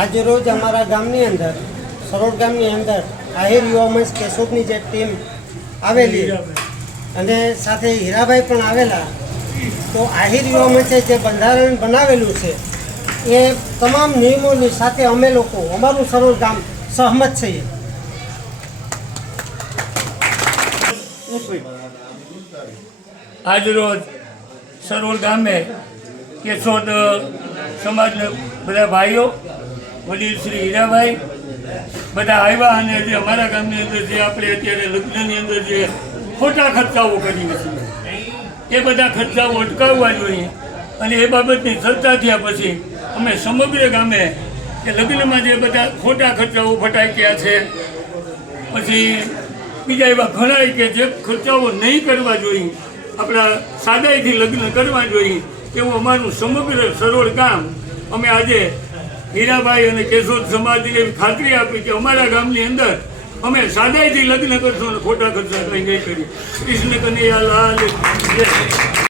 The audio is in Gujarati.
આજે રોજ અમારા ગામની અંદર સરોડ ગામની અંદર આહિર યુવા મંચ કેશોદની જે ટીમ આવેલી અને સાથે હીરાભાઈ પણ આવેલા, તો આહિર યુવા મંચે જે બંધારણ બનાવેલું છે એ તમામ નિયમોની સાથે અમે લોકો અમારું સરોડ ગામ સહમત છીએ. આજરોજ સરોડ ગામે કેશોદ સમાજના બધા ભાઈઓ વડીલ શ્રી હીરાભાઈ બધા આવ્યા અને જે અમારા ગામની અંદર જે આપણે અત્યારે લગ્નની અંદર જે ખોટા ખર્ચાઓ કરીએ છીએ એ બધા ખર્ચાઓ અટકાવવા જોઈએ. અને એ બાબતની ચર્ચા થયા પછી અમે સમગ્ર ગામે કે લગ્નમાં જે બધા ખોટા ખર્ચાઓ ફટાક્યા છે, પછી બીજા એવા ઘણા કે જે ખર્ચાઓ નહીં કરવા જોઈએ, આપણા સાદાઈથી લગ્ન કરવા જોઈએ, એવું અમારું સમગ્ર સરોડ ગામ અમે આજે હીરાભાઈ અને કેશોદ સમાજને એવી ખાતરી આપી કે અમારા ગામની અંદર અમે સાદાઈથી લગ્ન કરશું અને ખોટા ખર્ચા કંઈ નહીં કરીએ. કૃષ્ણ કનૈયા લાલ જય.